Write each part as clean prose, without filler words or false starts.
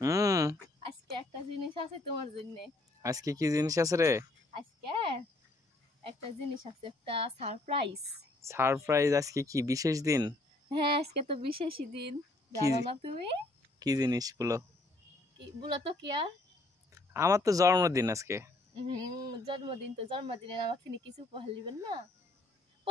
হুম আজকে একটা জিনিস আছে তোমার জন্য। আজকে কি জিনিস আছে রে? আজকে একটা জিনিস আছে, একটা সারপ্রাইজ। সারপ্রাইজ? আজকে কি বিশেষ দিন? হ্যাঁ, আজকে তো বিশেষই দিন, কি জানো না তুমি? কি জিনিস বলো? কি বলো তো, কি আর? আমার তো জন্মদিন আজকে। জন্মদিন, তো জন্মদিনে আমাকে নিয়ে কিছু উপহার দিবেন না?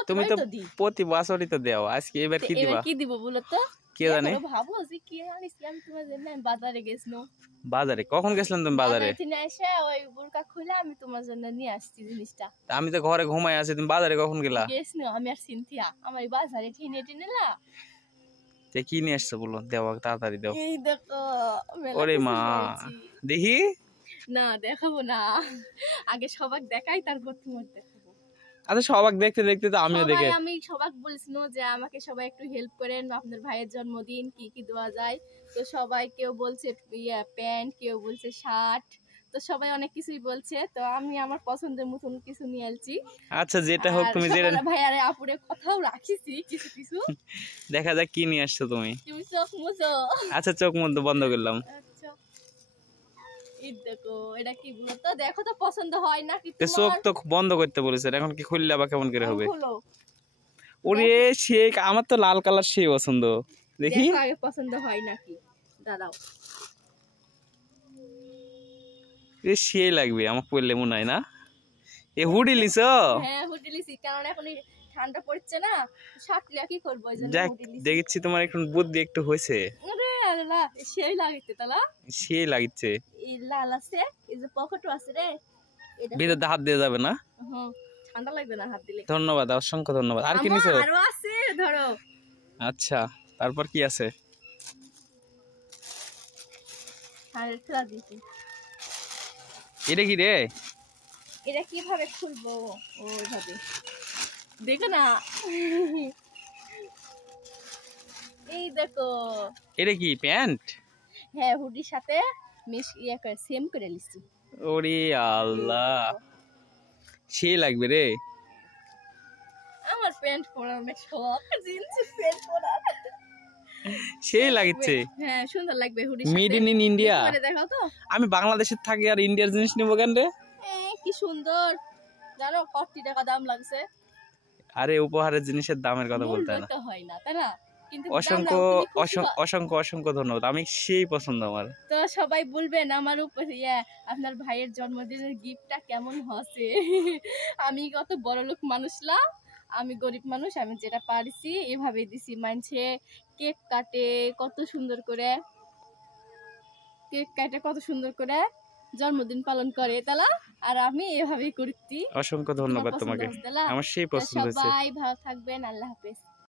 তুমি প্রতিবারই তো তো দিই। প্রতি বছরই তো দেও, আজকে এবার কি এবার দিবা? কি দিব বলো তো? কে জানে। ভাবো যে কি আনিছি আমি তোমার জন্য। আমি বাজারে গেছিলাম। বাজারে কখন গেছিলেন তুমি বাজারে? থেকে এসে ওই বোরকা খুলে আমি তোমার জন্য নিয়ে আসছি জিনিসটা। আমি তো ঘরে ঘুমাই আছি, তুমি বাজারে কখন গেলা? গেছিলাম আমি আর সিনথিয়া, আমার এই বাজারে ঠেনে টেনে না। তে কি নিয়ে আসছো বলো, দেওয়া তাড়াতাড়ি দাও। এই দেখো, ওরে মা, দেখি। না দেখাবো না, আগে সবাক দেখাই তারপর তোমার দেখাবো। আচ্ছা, সবাক দেখতে দেখতে তো আমিও দেখে। আমি সবাক বলছিল যে আমাকে সবাই একটু হেল্প করেন, আপনার ভাইয়ের জন্মদিন কি কি দেওয়া যায়। তো সবাই কেউ বলছে প্যান্ট, কেউ বলছে শার্ট, তো সবাই অনেক কিছুই বলছে। তো আমি আমার পছন্দের মতন কিছু নিয়ে আসছি। আচ্ছা, যেটা হোক, তুমি যেটা ভাই আরে আপুরে কথাও রাখিছি কিছু কিছু। দেখা যাক কি নিয়ে আসছো তুমি। তুমি চোখ মুছো। আচ্ছা, চোখ বন্ধ করলাম। আচ্ছা, এই দেখো, এটা কি বলো তো? দেখো তো পছন্দ হয় না কি তোমার? চোখ তো বন্ধ করতে বলেছে, এখন কি খুললে আবার কেমন করে হবে? হলো। ওরে শেখ, আমার তো লাল কালার সেই পছন্দ। দেখি আগে পছন্দ হয় নাকি, দাঁড়াও। সেই লাগবে আমার, পড়লে মনে হয় না। এ হুডি লিছো? হ্যাঁ, হুডি লিছি, কারণ এখন ঠান্ডা পড়ছে না, শার্টলে কি করবো, এই জন্য যাক, হুডি লিছি। দেখছি তোমার এখন বুদ্ধি একটু হয়েছে। আরে আল্লাহ, সেই লাগিতে তালা। সেই লাগছে। এই লাল আছে, এই যে পকেটও আছে রে। ভিতরে হাত দিয়ে যাবে না? হ্যাঁ, ঠান্ডা লাগবে না হাত দিলে। ধন্যবাদ, অসংখ্য ধন্যবাদ। আর কি নিছো? আরো আছে, ধরো। আচ্ছা, তারপর কি আছে? এটা কি রে? এটা কিভাবে খুলবো? ওইভাবে দেখো না। এই দেখো, এটা কি প্যান্ট? হ্যাঁ, হুডির সাথে সেম করে লিছি। ওরে আল্লাহ, সেই লাগবে রে। আমার প্যান্ট পরা অনেক শখ, জিন্স প্যান্ট পরা সেই লাগছে। হ্যাঁ, সুন্দর লাগবে হুডির মেড সাথে। In India. দেখাও তো। আমি বাংলাদেশে থাকি আর ইন্ডিয়ার জিনিস নিবো কেন রে? কি সুন্দর, জানো 40 টাকা দাম লাগছে। আরে, উপহারের জিনিসের দামের কথা বলতে না। হয় না, তাই না? কিন্তু অসংখ্য অসংখ্য অসংখ্য ধন্যবাদ, আমি সেই পছন্দ আমার। তো সবাই বলবেন আমার উপর আপনার ভাইয়ের জন্মদিনের গিফটটা কেমন হয়েছে। আমি কত বড় লোক মানুষ না, আমি গরিব মানুষ, আমি যেটা পারছি এভাবে দিছি। মানছে কেক কাটে কত সুন্দর করে, জন্মদিন পালন করে তালা, আর আমি এভাবেই করছি। অসংখ্য ধন্যবাদ তোমাকে, আমার সেই পছন্দ হয়েছে। সবাই ভালো থাকবেন, আল্লাহ হাফেজ।